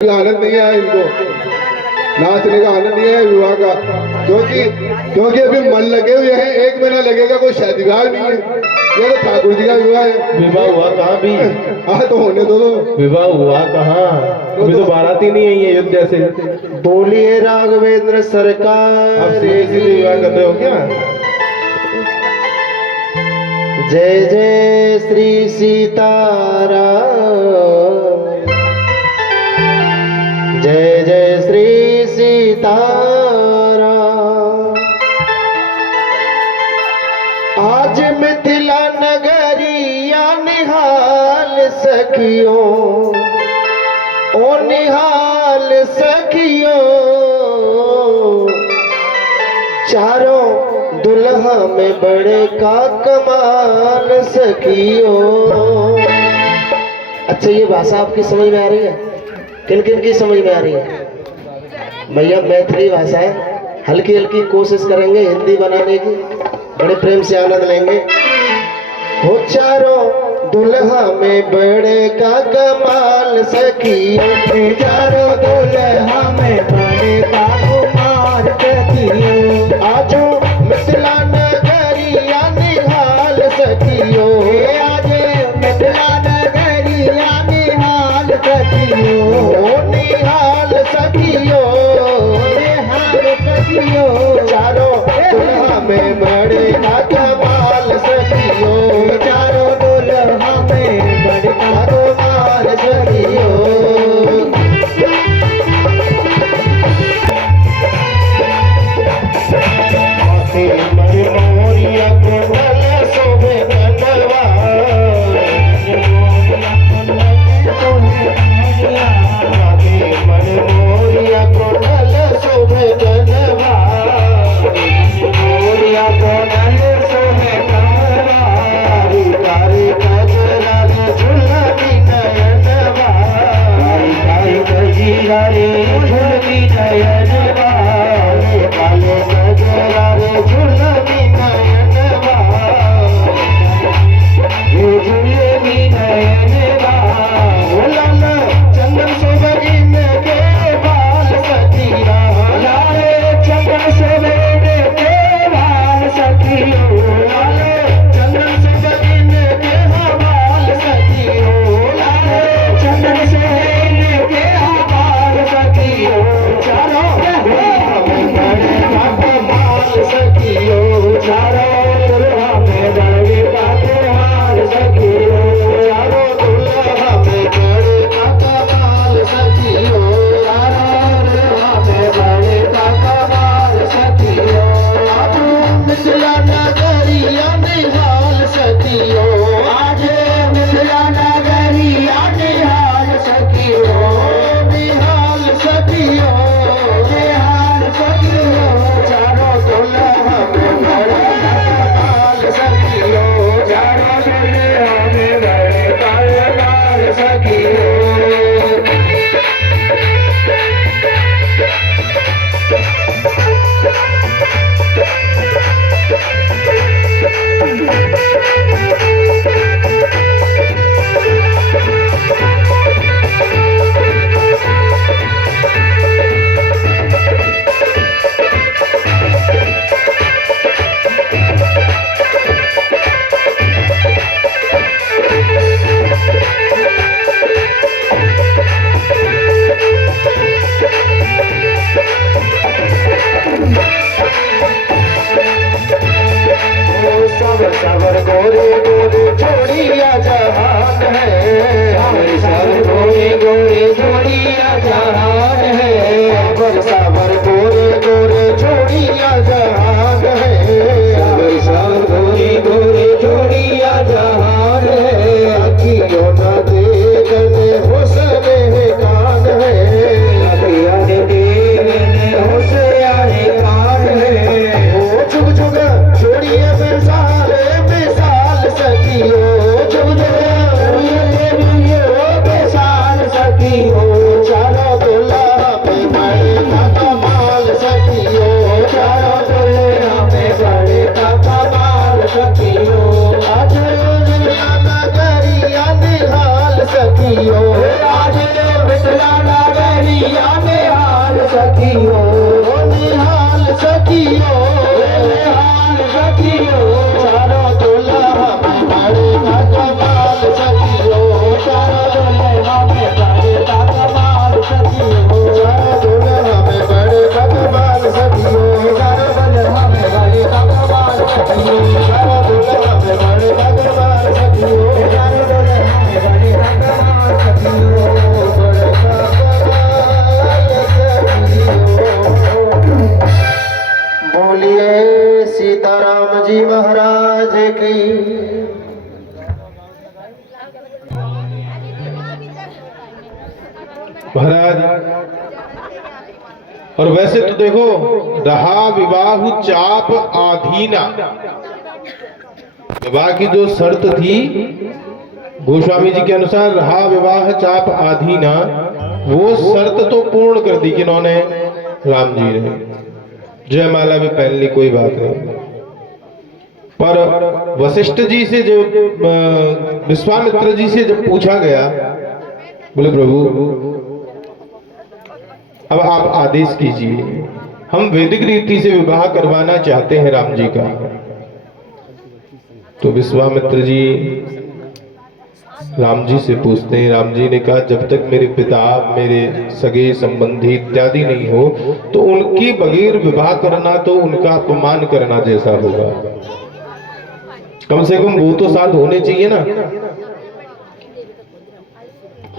आनंद नहीं है इनको, नाचने का आनंद नहीं है विवाह का, क्योंकि अभी मन लगे हुए हैं। 1 महीना लगेगा, कोई शादी विवाह नहीं है, ये तो ठाकुर जी का विवाह है। विवाह हुआ कहाँ भी? हाँ तो होने दो। विवाह हुआ कहाँ? अभी तो बाराती नहीं आई है अयोध्या से। बोलिए राघवेंद्र सरकार। आप सीधे विवाह कर रहे हो क्या? जय जय श्री सीताराम, जय जय श्री सीताराम। आज मिथिला नगरिया निहाल सखियों, ओ निहाल सखियों, चारों दुल्हा में बड़े का कमाल सखियों। अच्छा, ये भाषा आपकी समझ में आ रही है? किन किन की समझ में आ रही है? भैया मैथिली भाषा है, हल्की हल्की कोशिश करेंगे हिंदी बनाने की, बड़े प्रेम से आनंद लेंगे। हो चारों दुल्हा में बड़े का कमाल सखियों, चारों दुल्हा में बड़े का कमाल सखियों। आजो मिथिला नगरिया निहाल सखियों, आज मिथिला नगरिया निहाल सखियों, निहाल सखियों, निहाल सखियों। चारों दुल्हा में बड़े का कमाल सखियों, चारों दुल्हा में बड़े का कमाल सखियों। सखियो, आज मिथिला नगरिया सखिया निहाल सखियो निहाल सखियो निहाल सखियो चारों दुल्हा में बड़े का कमाल सखियो चारों दुल्हा में बड़े का कमाल सखियो चारों दुल्हा में बड़े का कमाल सखियो चारों दुल्हा में बड़े का कमाल सखियो चारों दुल्हा में बड़े का कमाल सखियो चारों दुल्हा में बड़े का कमाल सखियो बड़े का बोलिए सीताराम जी महाराज की। महाराज, और वैसे तो देखो, रहा विवाह चाप आधीना, विवाह की जो शर्त थी गोस्वामी जी के अनुसार, रहा विवाह चाप आधीना, वो शर्त तो पूर्ण कर दी किन्होंने? राम जी ने। जयमाला भी पहन ली, कोई बात नहीं। पर वशिष्ठ जी से जो विश्वामित्र जी से जब पूछा गया, बोले प्रभु अब आप आदेश कीजिए, हम वैदिक रीति से विवाह करवाना चाहते हैं राम जी का। तो विश्वामित्र जी राम जी से पूछते हैं। राम जी ने कहा, जब तक मेरे पिता, मेरे सगे संबंधी इत्यादि नहीं हो तो उनके बगैर विवाह करना तो उनका अपमान करना जैसा होगा। कम से कम वो तो साथ होने चाहिए ना।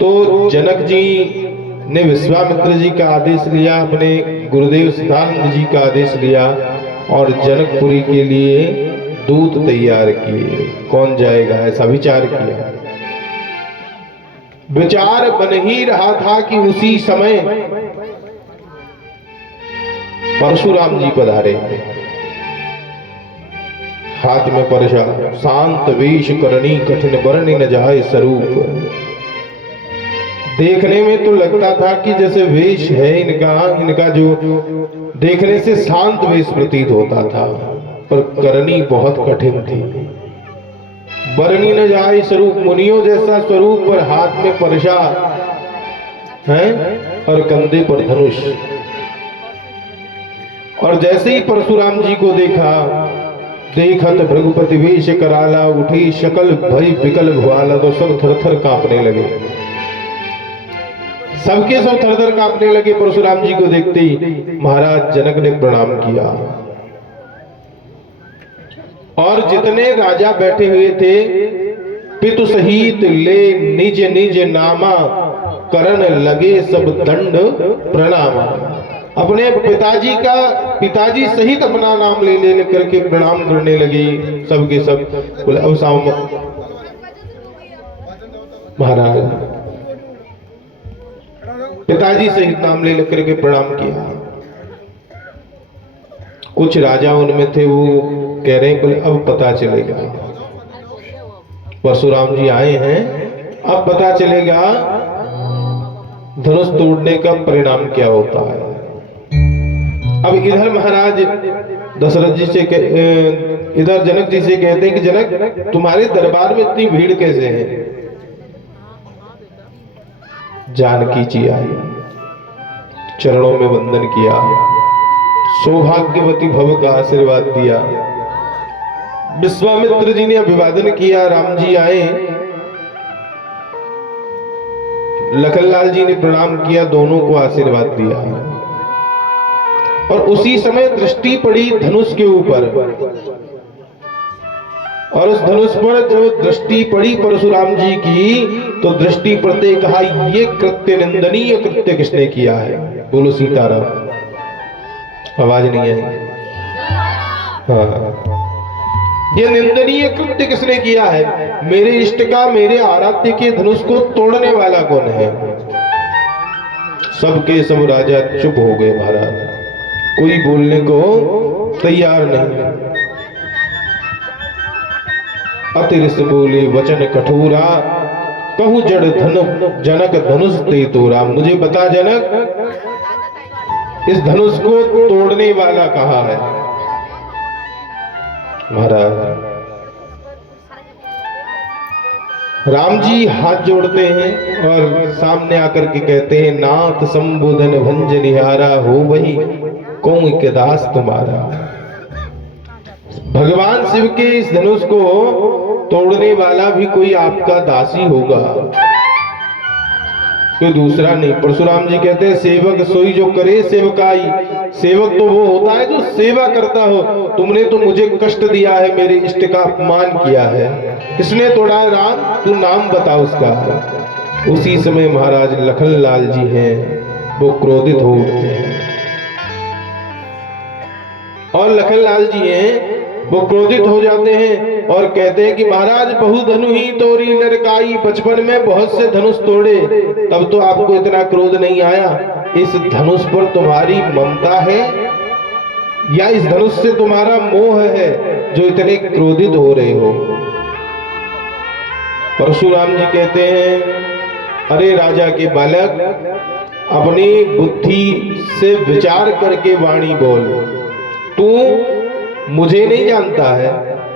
तो जनक जी ने विश्वामित्र जी का आदेश लिया, अपने गुरुदेव सदानंद जी का आदेश लिया और जनकपुरी के लिए दूत तैयार किए। कौन जाएगा, ऐसा विचार किया। विचार बन ही रहा था कि उसी समय परशुराम जी पधारे। हाथ में परशा, शांत वेश करनी कठिन वर्णि न जाए स्वरूप। देखने में तो लगता था कि जैसे वेश है इनका जो देखने से शांत वेश प्रतीत होता था, पर करनी बहुत कठिन थी। वर्णि न जाए स्वरूप, मुनियों जैसा स्वरूप, पर हाथ में परशा है और कंधे पर धनुष। और जैसे ही परशुराम जी को देखा, देखत भृगुपति वेश कराला, उठी शकल भय विकल भुआला, तो सब थर-थर कांपने लगे। सबके सब थर-थर कांपने लगे परशुराम जी को देखते ही। महाराज जनक ने प्रणाम किया और जितने राजा बैठे हुए थे, पितु सहित ले निज निज नामा, करण लगे सब दंड प्रणाम। अपने पिताजी सहित अपना नाम ले करके प्रणाम करने लगी सबके सब। बोले अब महाराज पिताजी सहित नाम ले करके प्रणाम किया। कुछ राजा उनमें थे, वो कह रहे हैं बोले अब पता चलेगा, परशुराम जी आए हैं, अब पता चलेगा धनुष तोड़ने का परिणाम क्या होता है। अब इधर महाराज दशरथ जी से इधर जनक जी से कहते हैं कि जनक तुम्हारे दरबार में इतनी भीड़ कैसे है? जानकी जी आई, चरणों में वंदन किया, सौभाग्यवती भव का आशीर्वाद दिया। विश्वामित्र जी ने अभिवादन किया, राम जी आए, लखनलाल जी ने प्रणाम किया, दोनों को आशीर्वाद दिया। और उसी समय दृष्टि पड़ी धनुष के ऊपर, और उस धनुष पर जब दृष्टि पड़ी परशुराम जी की, तो दृष्टि पड़ते कहा, ये कृत्य निंदनीय कृत्य किसने किया है? बोलो सीताराम। आवाज नहीं आई। हाँ, ये निंदनीय कृत्य किसने किया है? मेरे इष्ट का, मेरे आराध्य के धनुष को तोड़ने वाला कौन है? सबके सब राजा चुप हो गए महाराज, कोई बोलने को तैयार नहीं। अतिरिक्त बोले वचन कठोरा, कहूं जड़ धन जनक धनुष ते तोरा। मुझे बता जनक, इस धनुष को तोड़ने वाला कहाँ है? महाराज राम जी हाथ जोड़ते हैं और सामने आकर के कहते हैं, नाथ संबोधन भंज निहारा हो वही कौन के दास तुम्हारा। भगवान शिव के इस धनुष को तोड़ने वाला भी कोई आपका दासी होगा, कोई दूसरा नहीं। परशुराम जी कहते हैं, सेवक सोई जो करे सेवकाई। सेवक तो वो होता है जो सेवा करता हो। तुमने तो मुझे कष्ट दिया है, मेरे इष्ट का अपमान किया है। किसने तोड़ा राम, तू नाम बता उसका। उसी समय महाराज लखनलाल जी हैं, वो क्रोधित हो उठते हैं और लखनलाल जी हैं वो क्रोधित हो जाते हैं और कहते हैं कि महाराज बहु धनु ही तोरी लड़काई। बचपन में बहुत से धनुष तोड़े, तब तो आपको इतना क्रोध नहीं आया। इस धनुष पर तुम्हारी ममता है या इस धनुष से तुम्हारा मोह है जो इतने क्रोधित हो रहे हो। परशुराम जी कहते हैं, अरे राजा के बालक, अपनी बुद्धि से विचार करके वाणी बोल। तू मुझे नहीं जानता है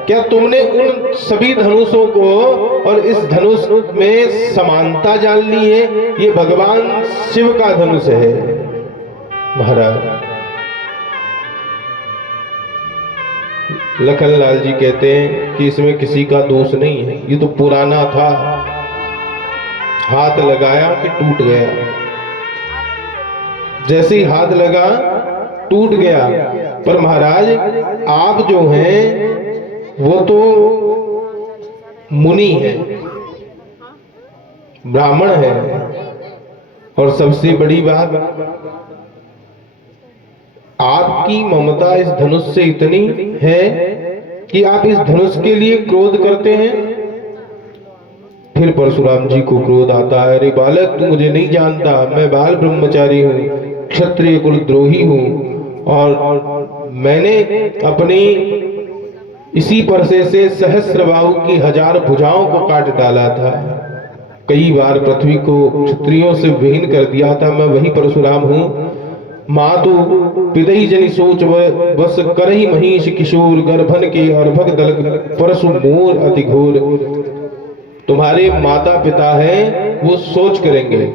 क्या? तुमने उन सभी धनुषों को और इस धनुष में समानता जान ली है? ये भगवान शिव का धनुष है महाराज। लखनलाल जी कहते हैं कि इसमें किसी का दोष नहीं है, ये तो पुराना था, हाथ लगाया कि टूट गया। जैसे ही हाथ लगा टूट गया। पर महाराज आप जो हैं वो तो मुनि है, ब्राह्मण है, और सबसे बड़ी बात आपकी ममता इस धनुष से इतनी है कि आप इस धनुष के लिए क्रोध करते हैं। फिर परशुराम जी को क्रोध आता है, अरे बालक, तू मुझे नहीं जानता, मैं बाल ब्रह्मचारी हूँ, क्षत्रिय कुलद्रोही हूँ, और मैंने अपनी इसी परसे से सहस्रबाहु की 1000 भुजाओं को काट डाला था। कई बार पृथ्वी को क्षत्रियों से विहीन कर दिया था। मैं वही परशुराम हूँ। मातु पिदई जनि सोच बस करही महिष किशोर, गर्भन के अर्भक दल परशु मोर अति घोर। तुम्हारे माता पिता हैं, वो सोच करेंगे,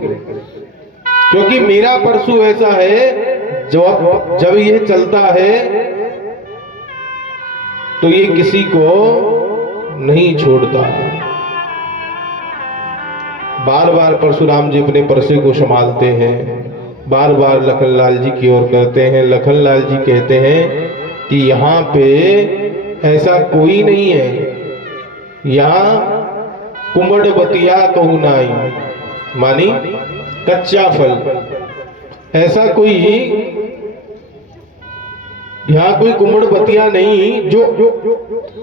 क्योंकि मेरा परशु ऐसा है जब ये चलता है तो ये किसी को नहीं छोड़ता। बार बार परशुराम जी अपने परसे को संभालते हैं, बार बार लखनलाल जी की ओर करते हैं। लखनलाल जी कहते हैं कि यहाँ पे ऐसा कोई नहीं है, यहाँ कुमड़ बतिया कहू नाई, मानी कच्चा फल। ऐसा कोई यहाँ कोई कुमड़ बतिया नहीं जो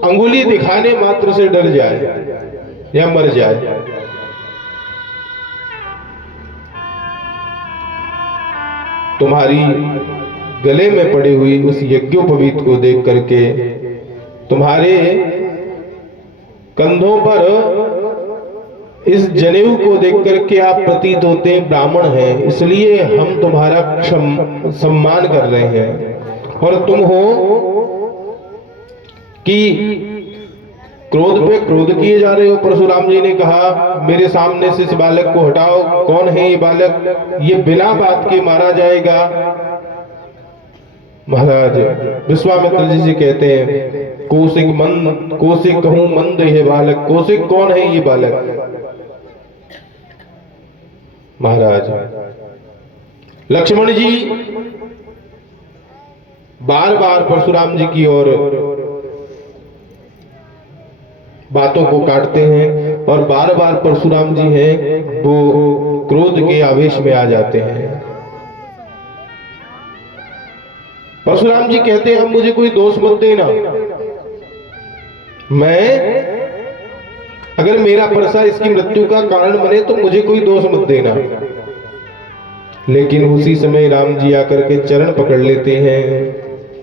अंगुली दिखाने मात्र से डर जाए या मर जाए। तुम्हारी गले में पड़ी हुई उस यज्ञोपवीत को देख करके, तुम्हारे कंधों पर इस जनेऊ को देख करके आप प्रतीत होते ब्राह्मण हैं, इसलिए हम तुम्हारा सम्मान कर रहे हैं। और तुम हो कि क्रोध पे क्रोध किए जा रहे हो। परशुराम जी ने कहा, मेरे सामने से इस बालक को हटाओ। कौन है ये बालक? ये बिना बात के मारा जाएगा। महाराज विश्वामित्र जी से कहते हैं, कौशिक कहूं मंद है बालक। कौशिक कौन है ये बालक? महाराज लक्ष्मण जी बार बार परशुराम जी की ओर बातों को काटते हैं और बार बार परशुराम जी हैं वो क्रोध के आवेश में आ जाते हैं। परशुराम जी कहते हैं, अब मुझे कोई दोष मत देना, मैं अगर मेरा परसा इसकी मृत्यु का कारण बने तो मुझे कोई दोष मत देना। लेकिन उसी समय राम जी आकर के चरण पकड़ लेते हैं,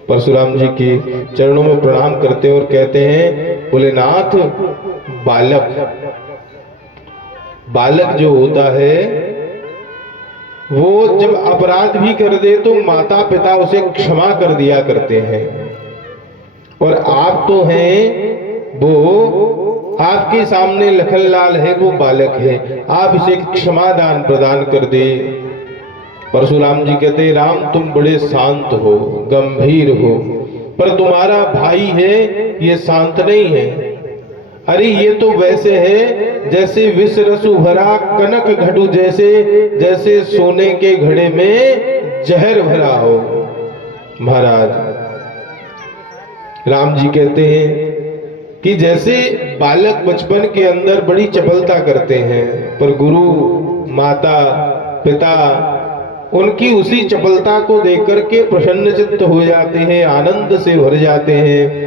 परशुराम जी के चरणों में प्रणाम करते हैं और कहते हैं, बोले नाथ, बालक जो होता है वो जब अपराध भी कर दे तो माता पिता उसे क्षमा कर दिया करते हैं, और आप तो हैं वो आपके सामने लखनलाल है, वो बालक है, आप इसे क्षमादान प्रदान कर दे। परशुराम जी कहते राम तुम बड़े शांत हो, गंभीर हो, पर तुम्हारा भाई है ये शांत नहीं है। अरे ये तो वैसे है जैसे विष रसु भरा कनक घटु, जैसे जैसे सोने के घड़े में जहर भरा हो। महाराज राम जी कहते हैं कि जैसे बालक बचपन के अंदर बड़ी चपलता करते हैं, पर गुरु माता पिता उनकी उसी चपलता को देख करके प्रसन्न चित्त हो जाते हैं, आनंद से भर जाते हैं।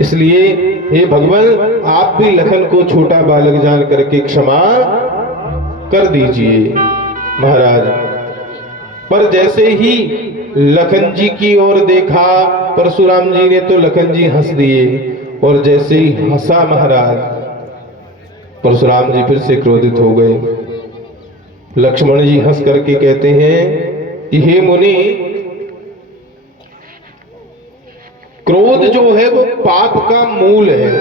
इसलिए हे भगवान आप भी लखन को छोटा बालक जान करके क्षमा कर दीजिए। महाराज पर जैसे ही लखन जी की ओर देखा परशुराम जी ने तो लखन जी हंस दिए, और जैसे ही हंसा महाराज परशुराम जी फिर से क्रोधित हो गए। लक्ष्मण जी हंस करके कहते हैं कि हे मुनि, क्रोध जो है वो पाप का मूल है।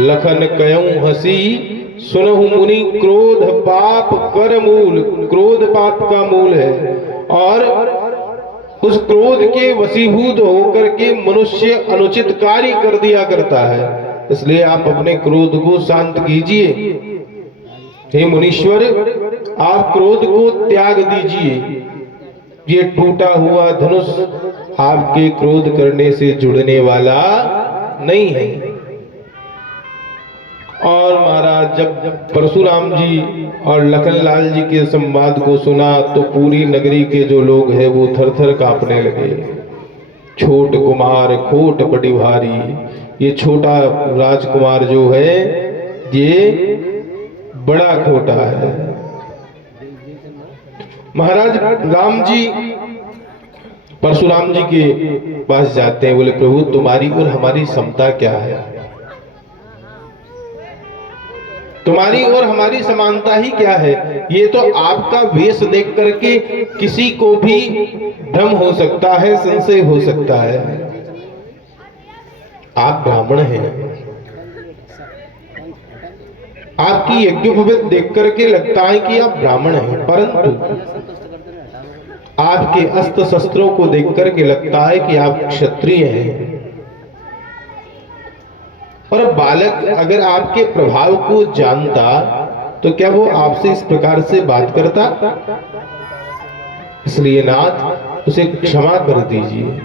लखन कयऊं हंसी सुनहु मुनि, क्रोध पाप कर मूल। क्रोध पाप का मूल है, और उस क्रोध के वशीभूत होकर के मनुष्य अनुचित कार्य कर दिया करता है। इसलिए आप अपने क्रोध को शांत कीजिए। हे मुनीश्वर आप क्रोध को त्याग दीजिए। ये टूटा हुआ धनुष आपके क्रोध करने से जुड़ने वाला नहीं है। और महाराज जब परशुराम जी और लखनलाल जी के संवाद को सुना तो पूरी नगरी के जो लोग हैं वो थर-थर कांपने लगे। छोट कुमार खोट बड़ी भारी, ये छोटा राजकुमार जो है ये बड़ा खोटा है। महाराज राम जी परशुराम जी के पास जाते हैं, बोले प्रभु तुम्हारी और हमारी समता क्या है? तुम्हारी और हमारी समानता ही क्या है? ये तो आपका वेश देख करके किसी को भी भ्रम हो सकता है, संशय हो सकता है। आप ब्राह्मण हैं, आपकी यज्ञोपवीत देख करके लगता है कि आप ब्राह्मण हैं, परंतु आपके अस्त्र शस्त्रों को देख करके लगता है कि आप क्षत्रिय हैं। और बालक अगर आपके प्रभाव को जानता तो क्या वो आपसे इस प्रकार से बात करता? इसलिए नाथ उसे क्षमा कर दीजिए।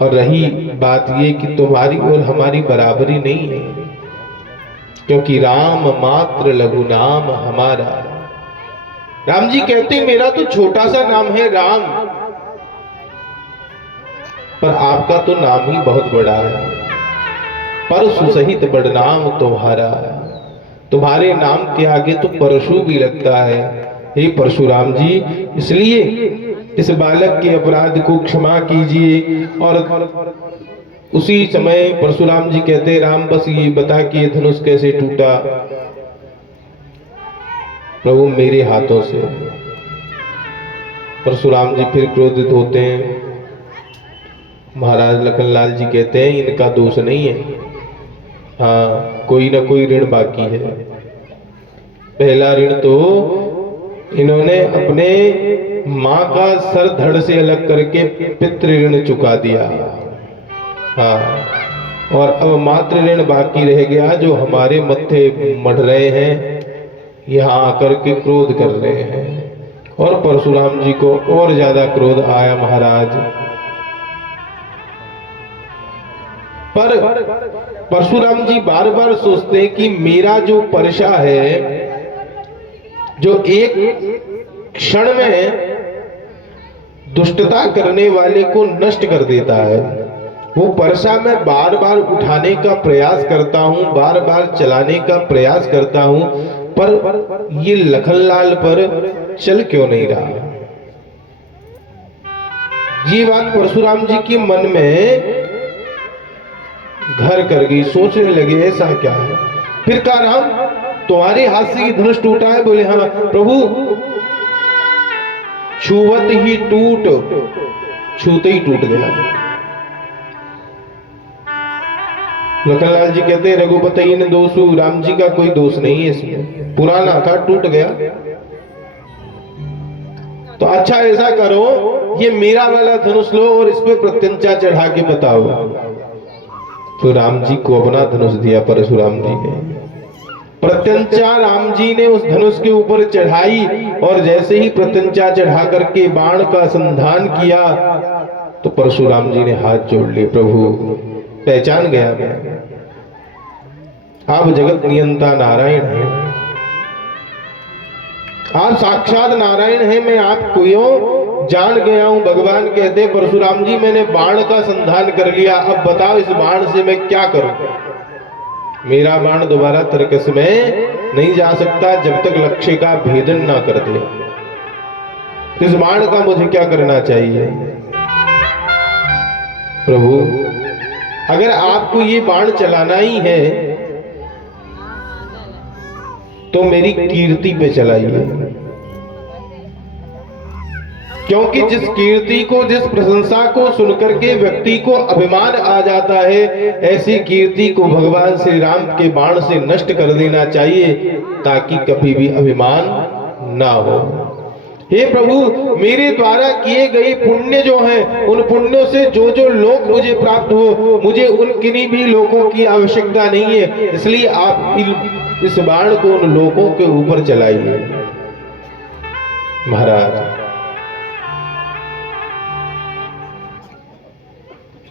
और रही बात ये कि तुम्हारी और हमारी बराबरी नहीं है, क्योंकि राम मात्र लघु नाम हमारा। राम जी कहते मेरा तो छोटा सा नाम है राम, पर आपका तो नाम ही बहुत बड़ा है। परशु सहित बड़ नाम तुम्हारा, तुम्हारे नाम के आगे तो परशु भी लगता है। हे परशुराम जी, इसलिए इस बालक के अपराध को क्षमा कीजिए। और उसी समय परशुराम जी कहते राम बस ये बता कि ये धनुष कैसे टूटा? प्रभु मेरे हाथों से। परशुराम जी फिर क्रोधित होते हैं। महाराज लखनलाल जी कहते हैं इनका दोष नहीं है, हाँ कोई ना कोई ऋण बाकी है। पहला ऋण तो इन्होंने अपने माँ का सर धड़ से अलग करके पितृ ऋण चुका दिया, हाँ, और अब मातृ ऋण बाकी रह गया जो हमारे मत्थे मढ़ रहे हैं, यहाँ आकर के क्रोध कर रहे हैं। और परशुराम जी को और ज्यादा क्रोध आया महाराज। पर परशुराम जी बार बार सोचते हैं कि मेरा जो परशा है, जो एक क्षण में दुष्टता करने वाले को नष्ट कर देता है, वो परशा मैं बार बार उठाने का प्रयास करता हूं, बार बार चलाने का प्रयास करता हूं, पर ये लखनलाल पर चल क्यों नहीं रहा? ये बात परशुराम जी के मन में घर कर गई। सोचने लगे ऐसा क्या है? फिर कहा राम तुम्हारे हाथ से ये धनुष टूटा है? बोले हाँ प्रभु। छुवत ही टूट, छूते ही टूट गया। लखनलाल जी कहते हैं रघुपति न दोषु, राम जी का कोई दोष नहीं है इसमें, पुराना था टूट गया। तो अच्छा ऐसा करो, ये मेरा वाला धनुष लो और इस पे प्रत्यंचा चढ़ा के बताओ। तो राम जी को अपना धनुष दिया परशुराम जी ने। प्रत्यंचा राम जी ने उस धनुष के ऊपर चढ़ाई और जैसे ही प्रत्यंचा चढ़ा करके बाण का संधान किया तो परशुराम जी ने हाथ जोड़ लिए, प्रभु पहचान गया मैं, आप जगत नियंता नारायण हैं, आप साक्षात नारायण हैं, मैं आपको यो जान गया हूं। भगवान कहते परशुराम जी मैंने बाण का संधान कर लिया, अब बताओ इस बाण से मैं क्या करूं। मेरा बाण दोबारा तरकस में नहीं जा सकता जब तक लक्ष्य का भेदन ना कर दे। इस बाण का मुझे क्या करना चाहिए। प्रभु अगर आपको ये बाण चलाना ही है तो मेरी कीर्ति पे चलाइए, क्योंकि जिस कीर्ति को, जिस प्रशंसा को सुनकर के व्यक्ति को अभिमान आ जाता है, ऐसी कीर्ति को भगवान श्री राम के बाण से नष्ट कर देना चाहिए ताकि कभी भी अभिमान ना हो। हे प्रभु मेरे द्वारा किए गए पुण्य जो हैं, उन पुण्यों से जो जो लोक मुझे प्राप्त हो, मुझे उन किन्हीं भी लोगों की आवश्यकता नहीं है, इसलिए आप इस बाण को उन लोगों के ऊपर चलाइए। महाराज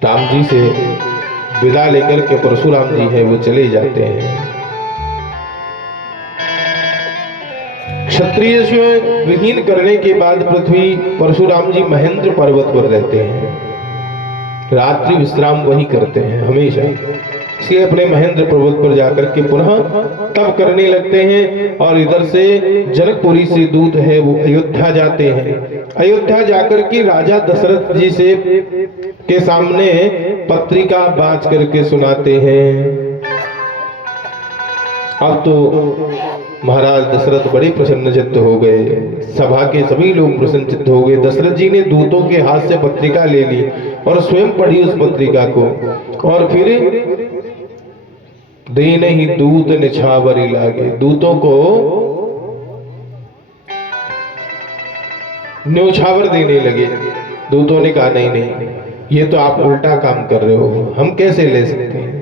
राम जी से विदा लेकर के परशुराम जी है वो चले जाते हैं। क्षत्रिय से विहीन करने के बाद पृथ्वी परशुराम जी महेंद्र पर्वत पर रहते हैं, रात्रि विश्राम वही करते हैं हमेशा, इसलिए अपने महेंद्र पर्वत पर जाकर के पुनः तप करने लगते हैं। और इधर से जनकपुरी से दूत है वो अयोध्या जाते हैं। अयोध्या जाकर के राजा दशरथ जी से के सामने पत्रिका बाज करके सुनाते हैं। अब तो महाराज दशरथ बड़े प्रसन्न चित्त हो गए, सभा के सभी लोग प्रसन्न चित्त हो गए। दशरथ जी ने दूतों के हाथ से पत्रिका ले ली और स्वयं पढ़ी उस पत्रिका को, और फिर दीन ही दूत निछावरी लागे, दूतों को न्योछावर देने लगे। दूतों ने कहा नहीं नहीं, ये तो आप उल्टा काम कर रहे हो, हम कैसे ले सकते हैं।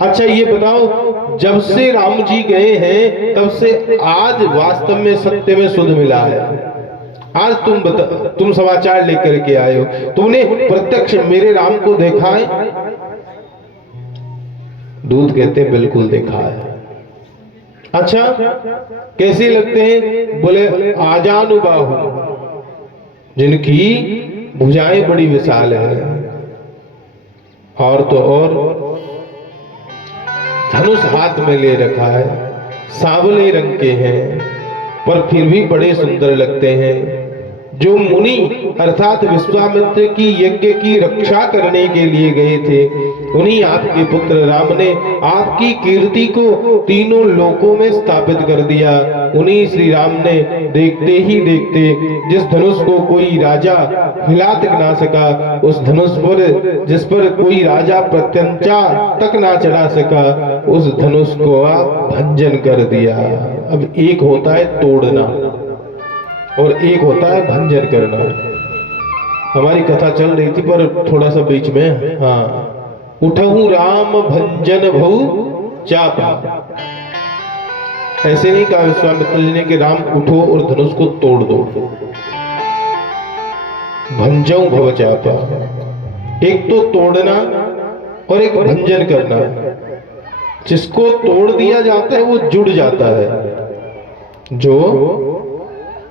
अच्छा ये बताओ, जब से राम जी गए हैं तब से आज वास्तव में सत्य में सुध मिला है। आज तुम समाचार लेकर के आए हो, तुमने प्रत्यक्ष मेरे राम को देखा है। दूत कहते बिल्कुल देखा है। अच्छा कैसे लगते हैं। बोले आजानुबाहु, जिनकी भुजाएं बड़ी विशाल है, और तो और धनुष हाथ में ले रखा है, सांवले रंग के हैं पर फिर भी बड़े सुंदर लगते हैं। जो मुनि अर्थात विश्वामित्र की यज्ञ की रक्षा करने के लिए गए थे, उन्हीं आपके पुत्र राम ने आपकी कीर्ति को तीनों लोकों में स्थापित कर दिया। उन्हीं श्री राम ने देखते ही देखते जिस धनुष को कोई राजा हिला तक ना सका, उस धनुष पर जिस पर कोई राजा प्रत्यंचा तक ना चढ़ा सका, उस धनुष को आप भंजन कर दिया। अब एक होता है तोड़ना और एक होता है भंजन करना। हमारी कथा चल रही थी पर थोड़ा सा बीच में, हाँ, उठहु राम भंजन भऊ चापा, ऐसे नहीं कहा विश्वामित्र जी ने कि राम उठो और धनुष को तोड़ दो। भंजऊ भव चापा, एक तो तोड़ना और एक भंजन करना। जिसको तोड़ दिया जाता है वो जुड़ जाता है, जो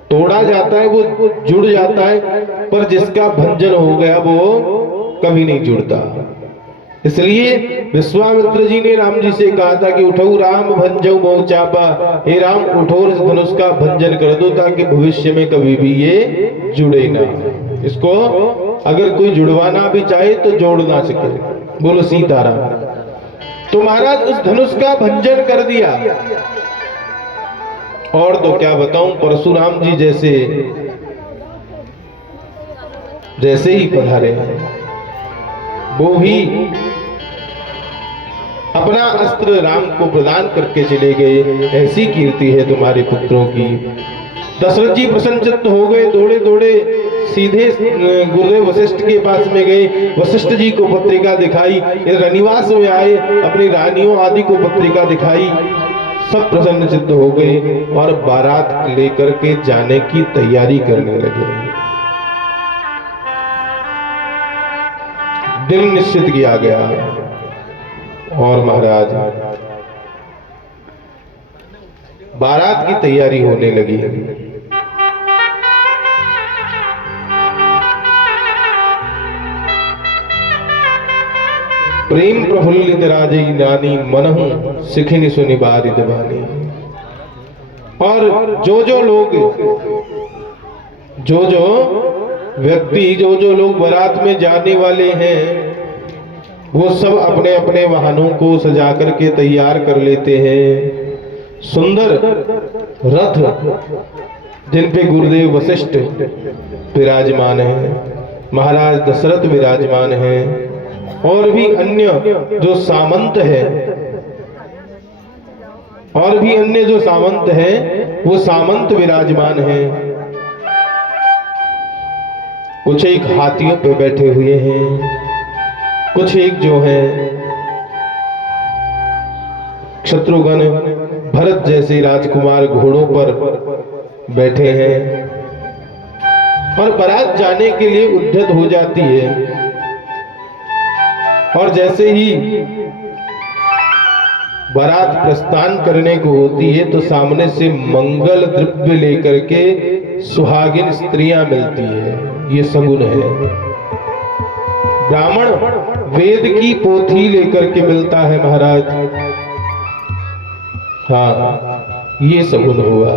तोड़ा जाता है वो जुड़ जाता है, पर जिसका भंजन हो गया वो कभी नहीं जुड़ता। इसलिए विश्वामित्र जी ने राम जी से कहा था कि उठो राम भंजऊ बहु चापा, हे राम उठो इस धनुष का भंजन कर दो ताकि भविष्य में कभी भी ये जुड़े ना। इसको अगर कोई जुड़वाना भी चाहे तो जोड़ ना सके। बोलो सीताराम। तो महाराज उस धनुष का भंजन कर दिया। और तो क्या बताऊं, परशुराम जी जैसे ही पधारे वो ही अपना अस्त्र राम को प्रदान करके चले गए। ऐसी कीर्ति है तुम्हारे पुत्रों की। दशरथ जी प्रसन्नचित्त हो गए, दौड़े दौड़े सीधे गुरुदेव वशिष्ठ के पास में गए। वशिष्ठ जी को पत्रिका दिखाई, रनिवास में आए, अपनी रानियों आदि को पत्रिका दिखाई। सब प्रसन्नचित्त हो गए और बारात लेकर के जाने की तैयारी करने लगे। दिन निश्चित किया गया और महाराज बारात की तैयारी होने लगी। प्रेम प्रफुल्लित राजई नानी मनहु सिखिनि सुनि बारिद बानी। और जो लोग व्यक्ति जो लोग बारात में जाने वाले हैं वो सब अपने अपने वाहनों को सजा करके तैयार कर लेते हैं। सुंदर रथ जिन पे गुरुदेव वशिष्ठ विराजमान है, महाराज दशरथ विराजमान है, और भी अन्य जो सामंत है, वो सामंत विराजमान है। कुछ एक हाथियों पे बैठे हुए हैं, कुछ एक जो है शत्रुघ्न भरत जैसे राजकुमार घोड़ों पर बैठे हैं और बारात जाने के लिए उद्यत हो जाती है। और जैसे ही बारात प्रस्थान करने को होती है तो सामने से मंगल द्रव्य लेकर के सुहागिन स्त्रियां मिलती है। ये सगुन है। ब्राह्मण वेद की पोथी लेकर के मिलता है महाराज। हाँ, ये सगुन हुआ।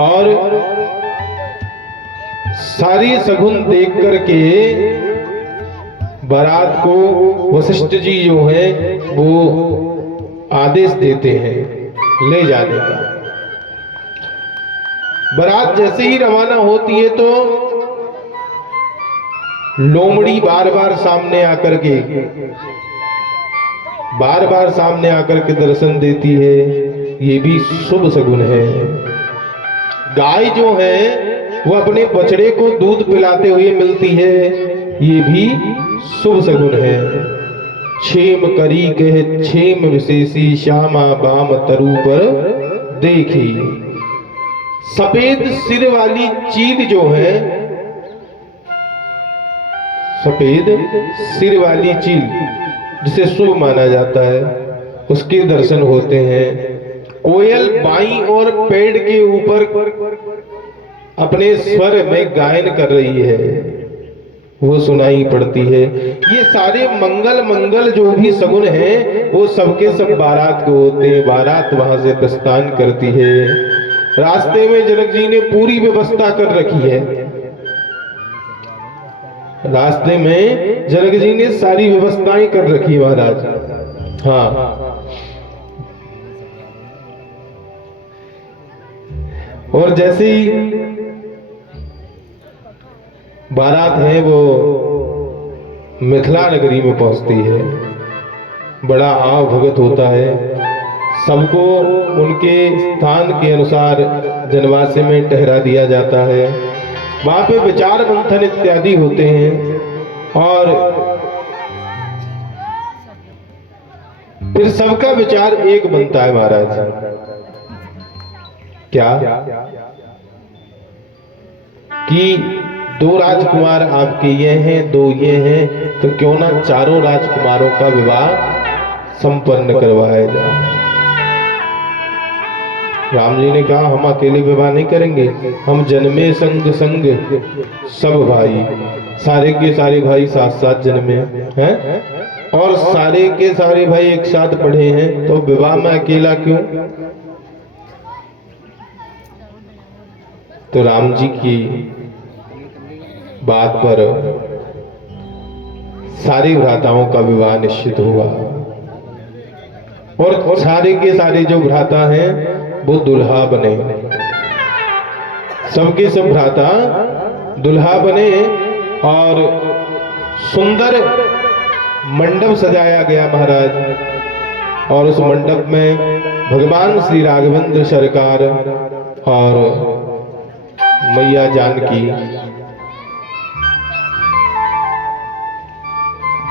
और सारी सगुन देख करके बारात को वशिष्ठ जी जो है वो आदेश देते हैं ले जाने का। बारात जैसे ही रवाना होती है तो लोमड़ी बार बार सामने आकर के दर्शन देती है। ये भी शुभ सगुन है। गाय जो है वो अपने बछड़े को दूध पिलाते हुए मिलती है। ये भी शुभ सगुन है। क्षेम करी कह क्षेम विशेषी श्यामा बाम तरु पर देखी। सफेद सिर वाली चील जो है, सफेद सिर वाली चील जिसे शुभ माना जाता है, उसके दर्शन होते हैं। कोयल बाईं और पेड़ के ऊपर अपने स्वर में गायन कर रही है, वो सुनाई पड़ती है। ये सारे मंगल जो भी सगुन हैं वो सबके सब बारात को होते हैं। बारात वहां से प्रस्थान करती है। रास्ते में जनक जी ने पूरी व्यवस्था कर रखी है। रास्ते में जनक जी ने सारी व्यवस्थाएं कर रखी महाराज। हाँ, और जैसे ही बारात है वो मिथिला नगरी में पहुंचती है, बड़ा आव भगत होता है। सबको उनके स्थान के अनुसार जनवासे में ठहरा दिया जाता है। वहां पे विचार मंथन इत्यादि होते हैं और फिर सबका विचार एक बनता है महाराज। क्या कि 2 राजकुमार आपके ये हैं, 2 ये हैं, तो क्यों ना चारों राजकुमारों का विवाह संपन्न करवाया जाए। राम जी ने कहा हम अकेले विवाह नहीं करेंगे, हम जन्मे संग संग सब भाई, सारे के सारे भाई साथ साथ जन्मे हैं और सारे के सारे भाई एक साथ पढ़े हैं, तो विवाह में अकेला क्यों। तो राम जी की बात पर सारे भ्राताओं का विवाह निश्चित हुआ और सारे के सारे जो भ्राता हैं वो दुल्हा बने। सबके सब भ्राता दुल्हा बने और सुंदर मंडप सजाया गया महाराज, और उस मंडप में भगवान श्री राघवेंद्र सरकार और मैया जानकी,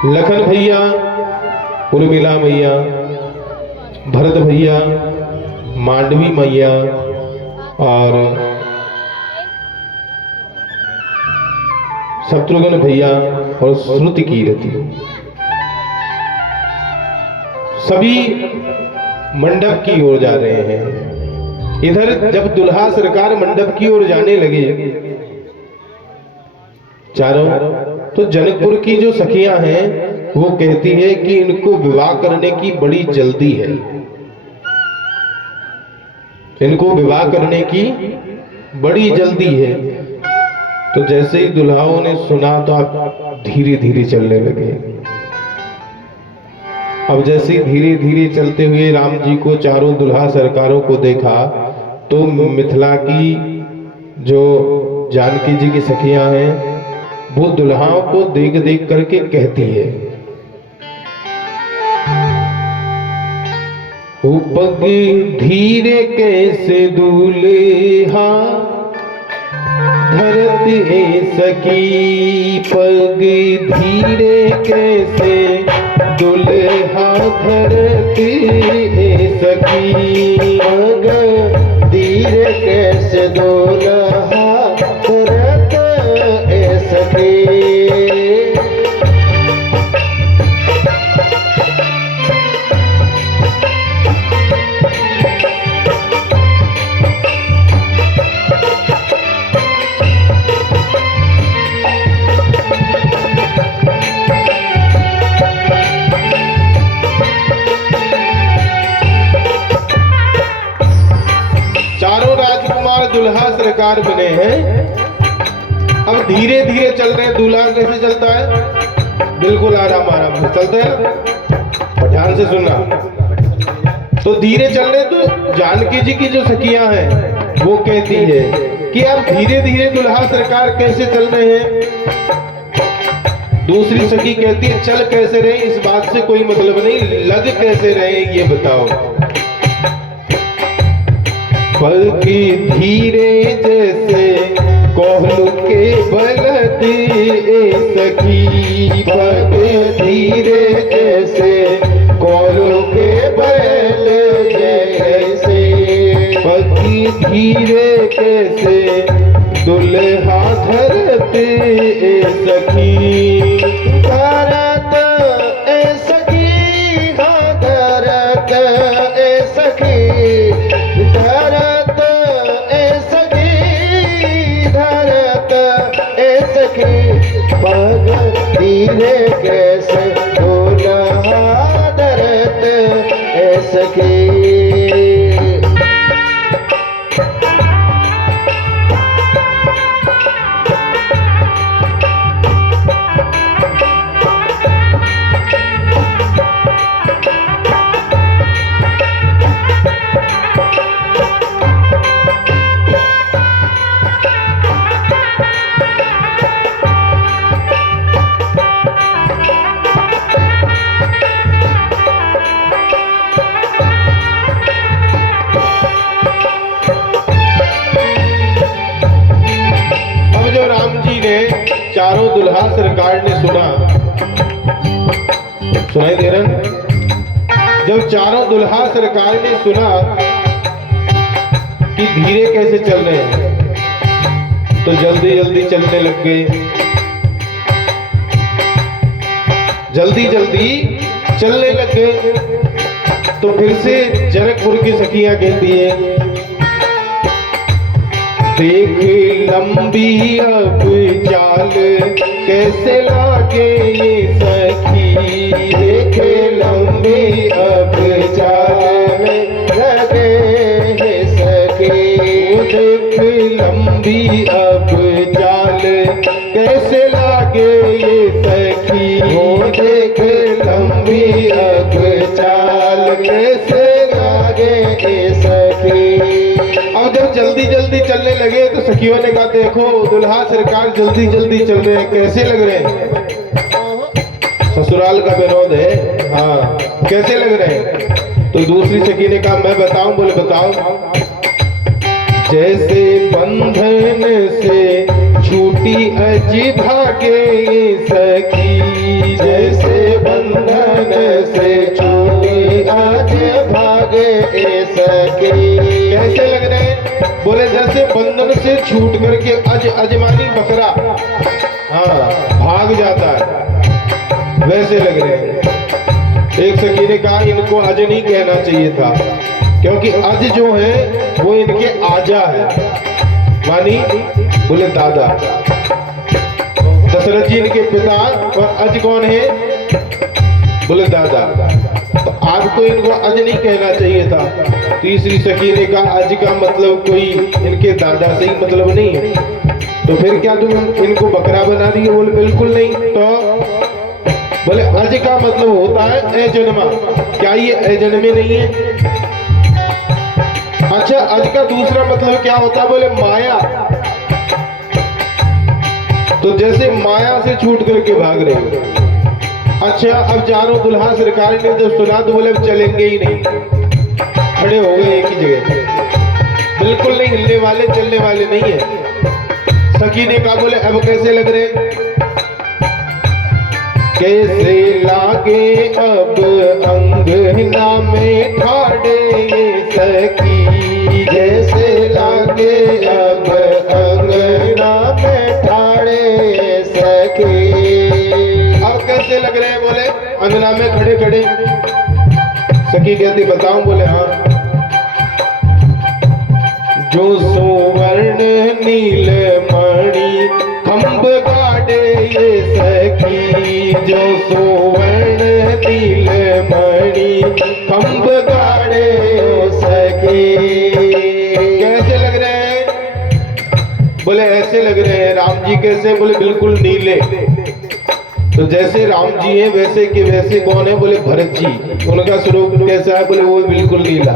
लखन भैया, उर्मिला मैया, भरत भैया, मांडवी मैया और शत्रुघ्न भैया और श्रुति कीर्ति, सभी मंडप की ओर जा रहे हैं। इधर जब दुल्हा सरकार मंडप की ओर जाने लगे चारों, तो जनकपुर की जो सखियां हैं वो कहती है कि इनको विवाह करने की बड़ी जल्दी है, इनको विवाह करने की बड़ी जल्दी है। तो जैसे ही दुल्हाओं ने सुना तो आप धीरे धीरे चलने लगे। अब जैसे धीरे धीरे चलते हुए राम जी को चारों दुल्हा सरकारों को देखा, तो मिथिला की जो जानकी जी की सखियां हैं वो दुल्हाओं को देख देख करके कहती है, पग धीरे कैसे दूल्हा धरत सकी, पग धीरे कैसे दुल्हा धरत सखी, पग धीरे कैसे दुल्हा धरत सखी। दुल्हा सरकार बने हैं। अब धीरे धीरे चल रहे हैं। दूल्हा कैसे चलता है? बिल्कुल आराम आराम से चलता है। और ध्यान से सुनना, तो धीरे चल रहे। तो जानकी जी की जो सखियां हैं वो कहती है कि आप धीरे धीरे दुल्हा सरकार कैसे चल रहे हैं। दूसरी सखी कहती है चल कैसे रहे इस बात से कोई मतलब नहीं, लग कैसे रहे ये बताओ। पलकी धीरे जैसे कोहलू के बलद सखी, पग धीरे जैसे कोहलू के बल जैसे, पगी धीरे कैसे दुल्हा धरत सखी, धरत सखी, हाँ धरत सखी, धरत सखी, धरत सखी, पग धीरे कैसे दुल्हा धरत सखी। चारों दुल्हा सरकार ने सुना, सुनाई दे रहा? जब चारों दुल्हा सरकार ने सुना कि धीरे कैसे चल रहे हैं, तो जल्दी जल्दी चलने लग गए। जल्दी जल्दी चलने लग गए। तो फिर से जनकपुर की सखियां कहती है देख लंबी अब चाल कैसे लागे ये सखी, देख लंबी अब चाल लगे ये सखी, देख लंबी अब चाल कैसे लागे ये सखी, देख लंबी अब चाल कैसे लागे ये सखी। अब जब जल्दी जल्दी चलने लगे तो सखियों ने कहा देखो दुल्हा सरकार जल्दी जल्दी चल रहे हैं, कैसे लग रहे हैं। ससुराल का विनोद है। हाँ, कैसे लग रहे हैं? तो दूसरी सखी ने कहा मैं बताऊं? बोले बताओ। जैसे बंधन से छूटी अजी भागे सखी, जैसे बंधन से छूटी अज भागे सखी। कैसे लग रहे हैं? बोले जैसे बंधन से छूट करके अजमानी बकरा हाँ भाग जाता है, वैसे लग रहे हैं। एक सखी ने कहा इनको अज नहीं कहना चाहिए था, क्योंकि अज जो है वो इनके आजा है। मानी? बोले दादा। दशरथ जी इनके पिता और अज कौन है? बोले दादा। तो आपको इनको अज नहीं कहना चाहिए था। तीसरी सखी ने कहा अज का मतलब कोई इनके दादा से ही मतलब नहीं है, तो फिर क्या तुम इनको बकरा बना दिए? बोले बिल्कुल नहीं। तो बोले अज का मतलब होता है अजन्मा। क्या ये अजन्मे नहीं है? अच्छा, अज का दूसरा मतलब क्या होता है? बोले माया। तो जैसे माया से छूट करके भाग रहे हो। अच्छा, अब जानो दुल्हा सरकार ने जब सुना तो बोले अब चलेंगे ही नहीं, खड़े हो गए एक ही जगह, बिल्कुल नहीं हिलने वाले, चलने वाले नहीं है। सखी ने कहा बोले अब कैसे लग रहे? कैसे लागे अब अंगना में ठाड़े सखी, जैसे लागे अब अंगना में ठाड़े सखी। अब कैसे लग रहे हैं? बोले अंगना में खड़े खड़े। सखी कहती बताऊं? बोले हाँ। जो सुवर्ण नील मणि खंभ गाड़े ये सखी, जो सुवर्ण नील मणि खंभ गाड़े सखी। कैसे लग रहे हैं? बोले ऐसे लग रहे हैं। राम जी कैसे? बोले बिल्कुल नीले। तो जैसे राम जी हैं वैसे के वैसे कौन है? बोले भरत जी। उनका स्वरूप कैसा है? बोले वो बिल्कुल नीला।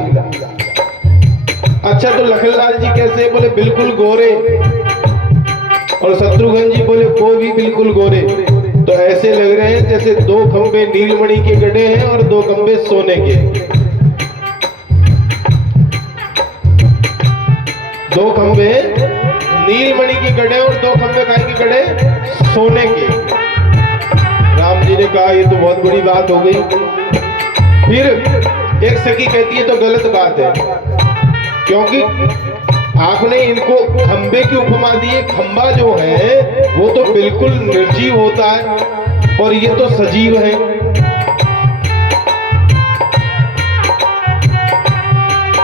अच्छा, तो लखनलाल जी कैसे? बोले बिल्कुल गोरे। और शत्रुघ्न जी बोले वो भी बिल्कुल गोरे। तो ऐसे लग रहे हैं जैसे दो खंबे नीलमणि के गढ़े हैं और दो खंबे सोने के। दो खंबे नीलमणि के गढ़े और दो खंबे काय के गढ़े? सोने के। राम जी ने कहा ये तो बहुत बड़ी बात हो गई। फिर एक सखी कहती है तो गलत बात है, क्योंकि आपने इनको खंबे की उपमा दी है। खंबा जो है वो तो बिल्कुल निर्जीव होता है और ये तो सजीव है।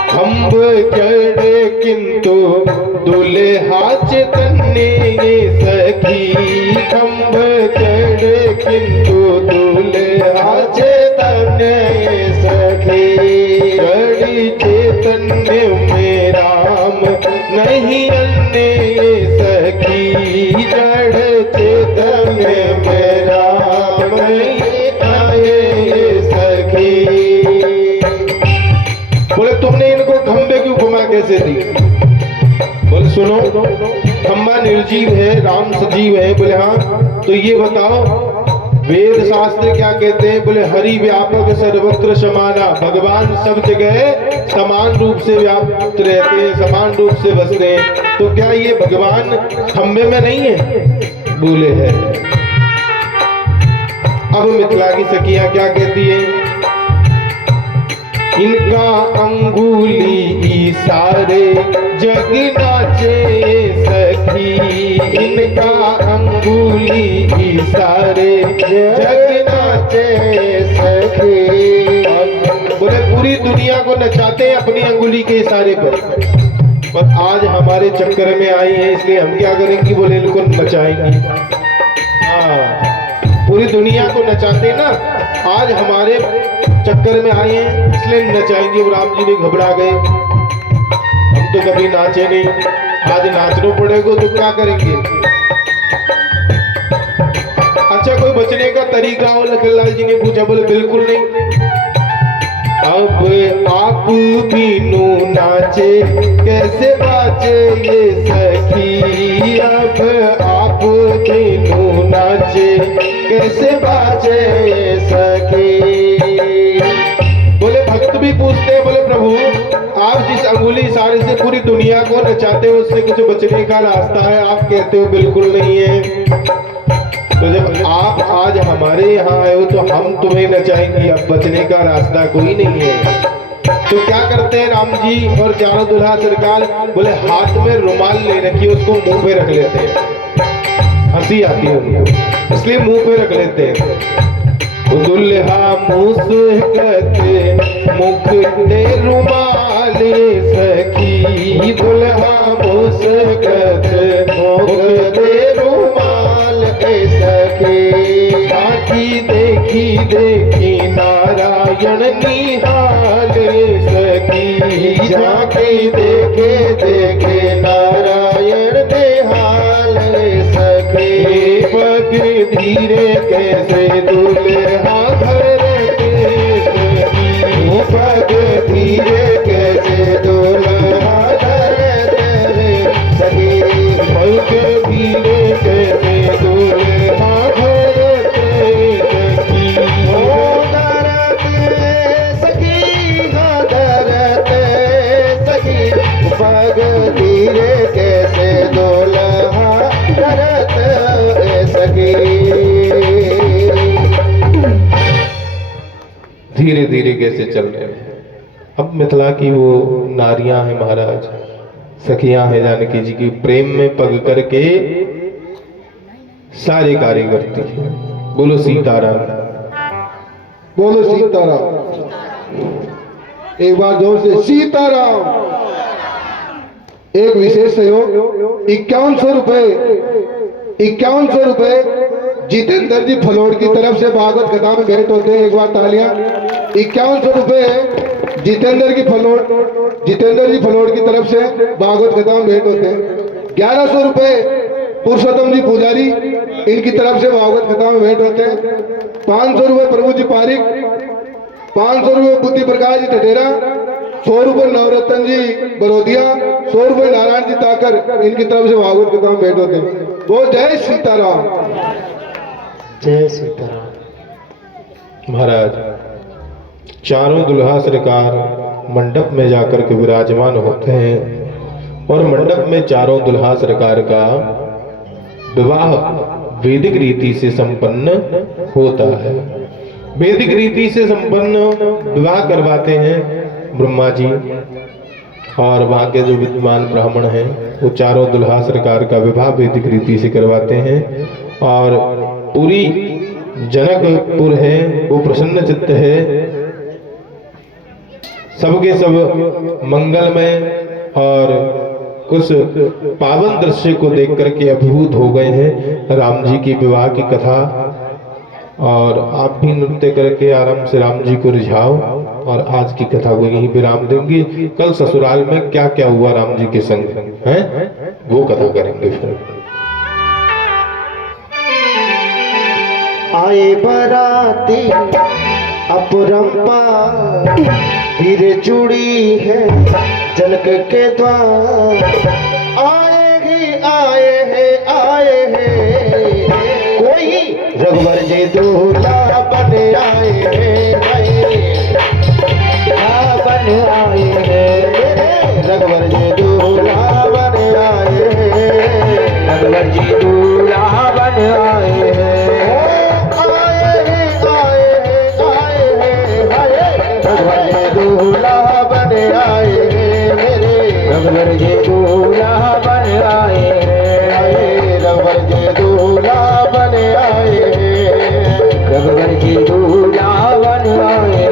खंब चढ़े किंतु दुल्हा चेतन्ने ये सखी, खंब चढ़े किंतु दुल्हा चेतन्ने ये सखी। चढ़ी चैतन्य में राम नहीं अन्य ये सखी, चढ़ चैतन्य में राम नहीं आए ये सखी। बोले तुमने इनको खंबे की उपमा कैसे दी? बोले सुनो, खंबा निर्जीव है, राम सजीव है। बोले हाँ। तो ये बताओ वेद शास्त्र क्या कहते हैं? बोले हरि व्यापक सर्वत्र समाना। भगवान सब जगह समान रूप से व्याप्त रहते हैं, समान रूप से बसते हैं। तो क्या ये भगवान खंबे में नहीं है? बोले है। अब मिथिला की सखियां क्या कहती है? इनका अंगुली इशारे जग नाचे सखी, इनका अंगुली इशारे जग नाचे सखी। बोले पूरी दुनिया को नचाते हैं अपनी अंगुली के इशारे पर आज हमारे चक्कर में आई है, इसलिए हम क्या करेंगे? बोले इनको नचाएंगे। हाँ, पूरी दुनिया को नचाते ना, आज हमारे चक्कर में आए हैं इसलिए नचाएंगे। राम जी ने घबरा गए, हम तो कभी नाचे नहीं, आज नाचना पड़ेगा तो क्या करेंगे? अच्छा, कोई बचने का तरीका हो? लखनलाल जी ने पूछा। बोले बिल्कुल नहीं। अब आप बीनू नाचे कैसे बाजे ये सखी, अब आप बीनू नाचे कैसे बाजे ये सखी। बोले भक्त भी पूछते हैं, बोले प्रभु आप जिस अंगुली इशारे से पूरी दुनिया को नचाते हो उससे कुछ बचने का रास्ता है, आप कहते हो बिल्कुल नहीं है। तो जब आप आज हमारे यहाँ आए हो तो हम तुम्हें नचाएंगे, अब बचने का रास्ता कोई नहीं है। तो क्या करते हैं राम जी और चारों दुल्हा सरकार, बोले हाथ में रुमाल ले रखी उसको मुंह पे रख लेते हैं, हंसी आती है उनको इसलिए मुंह पे रख लेते हैं। दुल्हा मुस्कुराते मुख दे रुमाल सखी, दुल्हा मुस्कुराते मुख दे रुमाल सखी। साथी देखी देखी नारायण निहाल सखी, झांकी देखे देखे नारायण निहाल सखी। पग धीरे कैसे दुल्हा धरते सखी, पग धीरे कैसे दुल्हा धरते सखी, पग धीरे कैसे दुल्हा धरते सखी। ओ धरते सखी, धरते सखी, पग धीरे कैसे दुल्हा धरते सखी। धीरे धीरे कैसे चल रहे हैं। अब मिथिला की वो नारियां हैं महाराज, सखियां हैं जानकी जी की, प्रेम में पग करके सारे कार्य करती है। बोलो सीताराम, बोलो सीताराम, एक बार जोर से सीताराम। एक विशेष सहयोग 5100 रुपए, 5100 रुपए जितेंद्र जी फलोड़ की तरफ से भागवत कथा में भेंट होते हैं। एक बार तालियां। 5100 रुपए जितेंद्र जी फलोड़ की तरफ से भागवत कथा में भेंट होते हैं। 1100 रुपए पुरुषोत्तम जी पुजारी इनकी तरफ से भागवत कथा में भेंट होते हैं। 500 रुपए प्रभु जी पारिक, 500 रुपए बुद्धि प्रकाश जी टटेरा, 100 रुपए नवरत्न जी बरोदिया, 100 रुपए नारायण जी ताकर इनकी तरफ से भागवत कथा में भेंट होते हैं। वो जय सीताराम, जय सीताराम। महाराज चारों दुल्हा सरकार मंडप में जाकर के विराजमान होते हैं और मंडप में चारों दुल्हा सरकार का विवाह वैदिक रीति से संपन्न होता है। वैदिक रीति से संपन्न विवाह करवाते हैं ब्रह्मा जी, और वहाँ के जो विद्वान ब्राह्मण हैं वो चारों दुल्हा सरकार का विवाह वैदिक रीति से करवाते हैं। और पूरी जनकपुर है वो प्रसन्न चित्त है, सबके सब मंगलमय, और उस पावन दृश्य को देख करके अभिभूत हो गए हैं राम जी की विवाह की कथा। और आप भी नृत्य करके आराम से राम जी को रिझाओ, और आज की कथा को यहीं विराम देंगे। कल ससुराल में क्या क्या हुआ राम जी के संग हैं वो कथा करेंगे फिर। आए बराती अपरंपार, फिर जुड़ी है जनक के द्वार। आए हैं कोई रघुवर जी दूल्हा बन आए हैं, बन आए हैं रघुवर जी दूल्हा बन आए हैं, रघुवर जी दूल्हा बन आए हैं। दूल्हा बन आए मेरे रघुवर जी दूल्हा बन आए, रघुवर जी दूल्हा बन आए, रघुवर जी दूल्हा बन आए।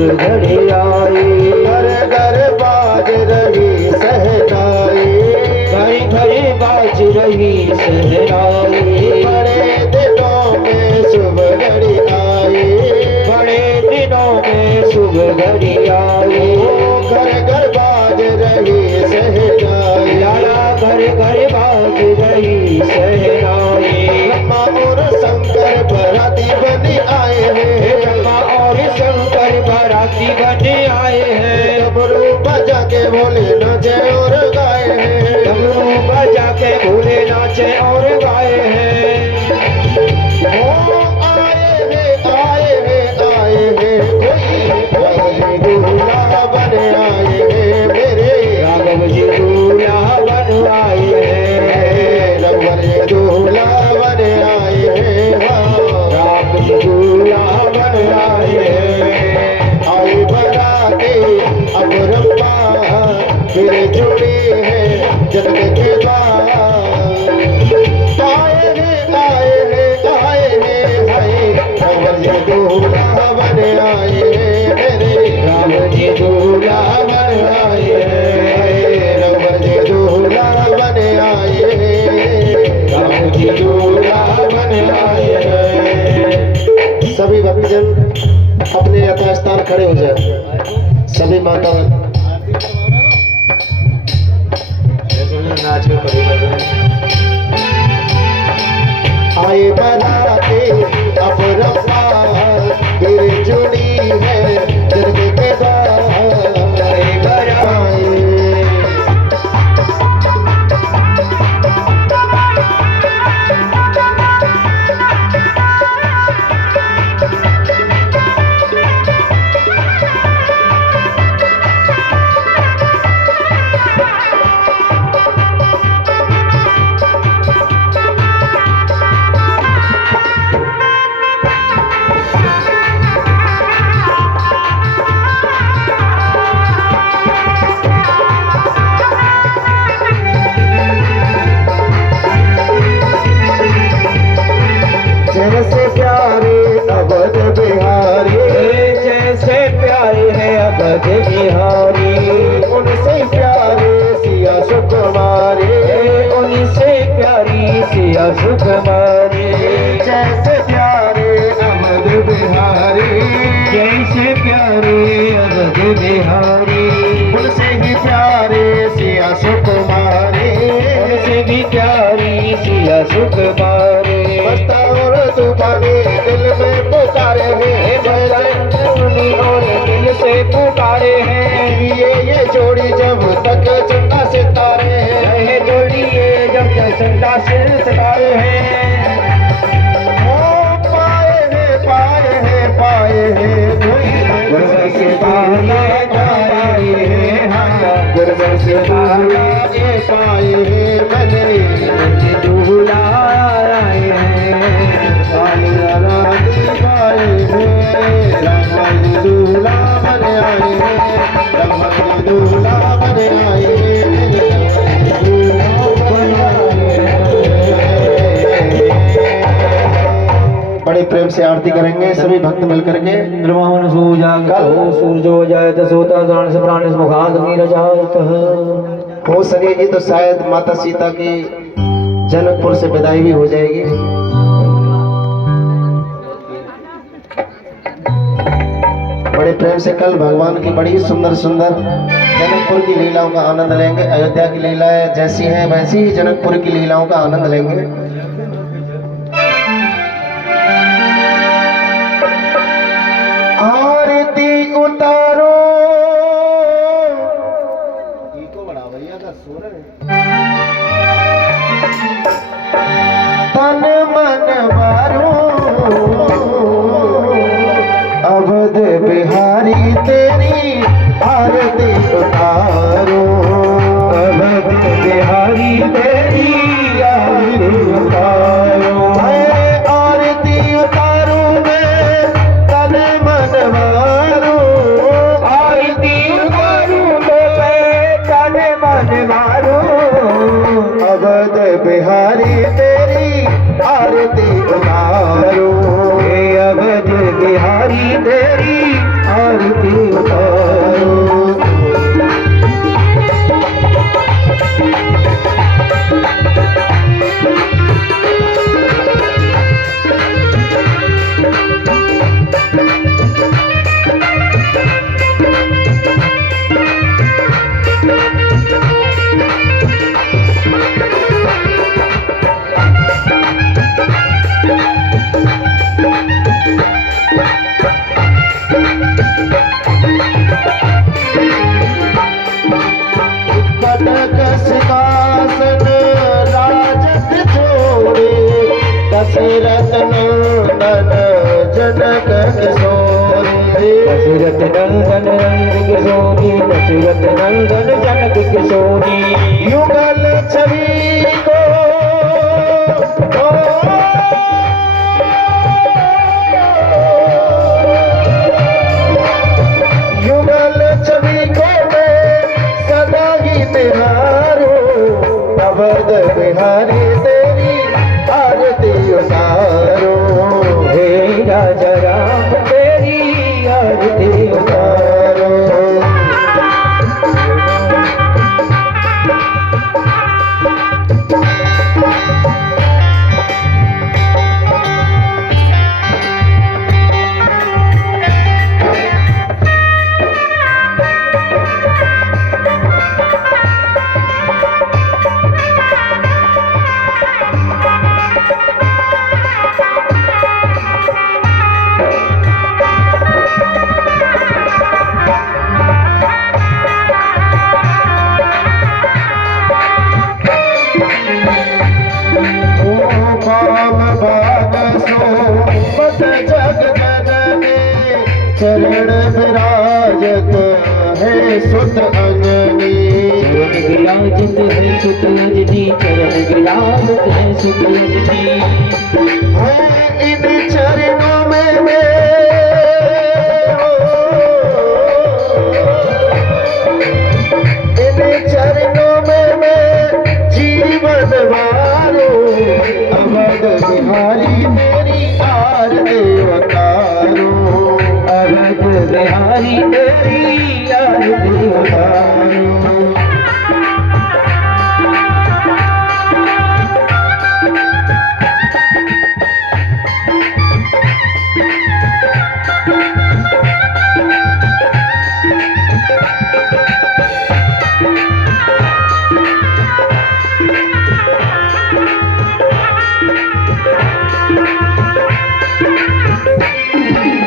घड़ी आए, घर घर बाज रही सहनाई, घड़ी घड़ी बाज रही सहनाई। बड़े दिनों में शुभ घड़ी आई, बड़े दिनों में शुभ घड़ी आई। घर घर बाज रही सहनाई, लाला घर घर बाज रही सहनाई। ब्रह्मा और शंकर बराती बने आए हैं, ब्रह्मा और शंकर बराती बने आए हैं। डमरू बजा के भोले नाचे और गाए हैं, डमरू बजा के भोले नाचे और गाए हैं। ओ आए हैं आए हैं आए हैं, कोई दूल्हा बने आए हैं, मेरे राघव जी दूल्हा बन आए हैं, रघुवर जी दूल्हा बन आए हैं, राम जी दूल्हा बन आए हैं। आए बराते अब रब्बा फिर जुड़े हैं जन्म के बाद। आए हैं आए हैं आए हैं हाय, रघुवर जी दूल्हा बन आए हैं, मेरे राम जी दूल्हा बन आए हैं, रघुवर जी दूल्हा बन आए हैं, राम जी दूल्हा बन आए हैं। सभी भक्तजन अपने यथास्थान खड़े हो जाए। सभी माता नाच के खड़े कर रहे हैं। आए बराते अब रब्बा फिर जुड़ी है जन्म के बाद। आए बराते जैसे प्यारे अवध बिहारी, जैसे प्यारे हैं अवध बिहारी, उनसे प्यारे सिया सुकुमारी, उनसे प्यारी सिया सुकुमारी। जैसे प्यारे अवध बिहारी, जैसे प्यारे अवध बिहारी, उनसे ही प्यारे सिया सुकुमारी, उनसे भी प्यारी सिया सुकुमारी। और तूफानी दिल में पुकारे हैं, और दिल से पुकारे हैं। ये जोड़ी जब तक चंदा सितारे हैं, ये जोड़ी ये जब तक चंदा से सितारे हैं। ओ पाए हैं पाए हैं पाए हैं, गुरबर से पाए पाए हैं, गुरबर से पाए पाए हैं, मैंने दूल्हा आए हैं। बड़े प्रेम से आरती करेंगे सभी भक्त मिलकर के। निर्वाण सूर्य हो जाए तो सोता दान से प्राण मुखाद नीरजात। हो सकेगी तो शायद माता सीता की जनकपुर से विदाई भी हो जाएगी। बड़े प्रेम से कल भगवान की बड़ी सुंदर सुंदर जनकपुर की लीलाओं का आनंद लेंगे। अयोध्या की लीलाएं जैसी हैं वैसी ही जनकपुर की लीलाओं का आनंद लेंगे। आरती उतारो तन मन मारो, अवध बिहारी तेरी आरती उतारो, अवध बिहारी तेरी आरती उतारो। आरती उतारो मैं तन मन मारो, आरती उतारो मैं तन मन मारो, अवध बिहारी तेरी आरती उतारो, अवध बिहारी तेरी दशरथ नंदन जनक किशोरी दशरथ नंदन रंग किशोरी दशरथ नंदन जनक किशोरी युगल छवि को युगल छवि को मैं सदा ही निहारूं अवध बिहारी तेरी आरती उतारूं हे राजा राम तेरी आरती उतारो चरण विराजत है सुत अंगनी चरण विराजित है सुत अंजनी चरण विराजित है सुत अंजनी है इन चरणों में मैं इन चरणों में मैं जीवन वारूं अवध बिहारी तेरी आरती उतारूं अवध बिहारी तेरी आरती उतारो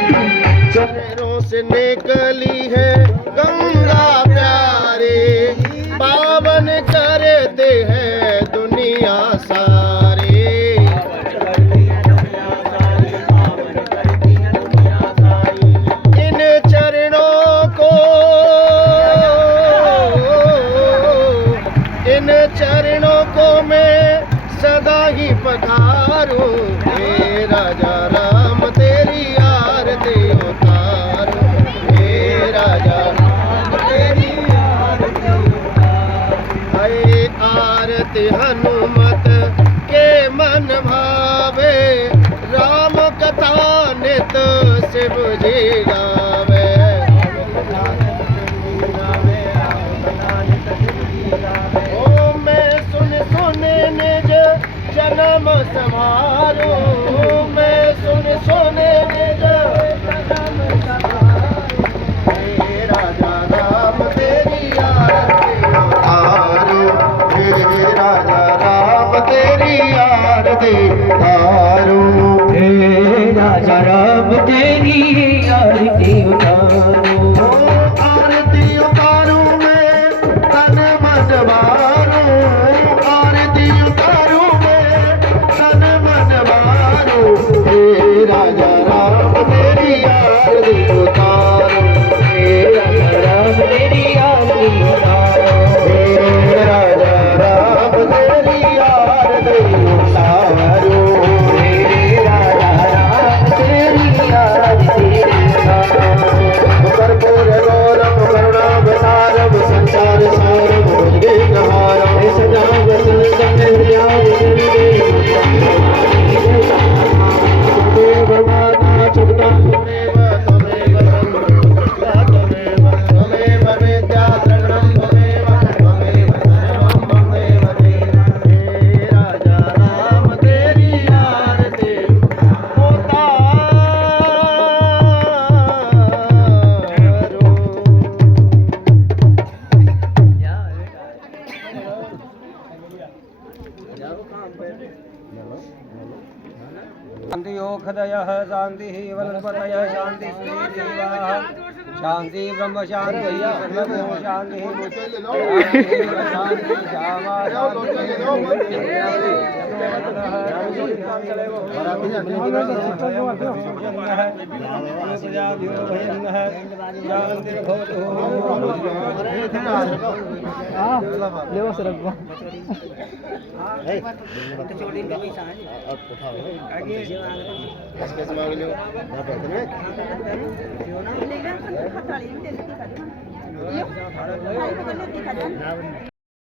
चरणों से निकली है गंगा प्यारे पावन करते हैं दुनिया सारे इन चरणों को मैं सदा ही पधारूं हे राजा राम तेरी आरती उतारूं हे राजा राम तेरी आरती उतारूं हे आरती हनुमत के मन भावे राम कथा नित शिव जी गावे ओ मैं सुन निज जन्म समारो मैं सुन निज जन्म समारो हे राजा राम तेरी आरती उतारो हे राजा राम तेरी आरती उतारो हे राजा राम तेरी आरती उतारो आरती उतारूं मैं तन मन मारूं आरती उतारूं मैं तन मन मारूं हे राजा राम तेरी आरती उतारूं हे राजा राम तेरी आरती उतारूं हे राजा राम तेरी आरती उतारूं हे राजा राम तेरी आरती उतारूं कर्पूर गौरव करुणावतारम संसार सारम भुजगेन्द्रहारम सदा वसंतं हृदयावसंते देव माता चुक्ता त्वमेव विद्या द्रविणं त्वमेव सर्वं त्वमेव हे राजा राम तेरी आरती उतारो शांति ओखदयः शान्तिः वनस्पतयः शान्तिः देवाः शान्ति ब्रह्म शान्तिः सर्वतो शान्तिः शान्तिः श्यामा शान्तिः Iya.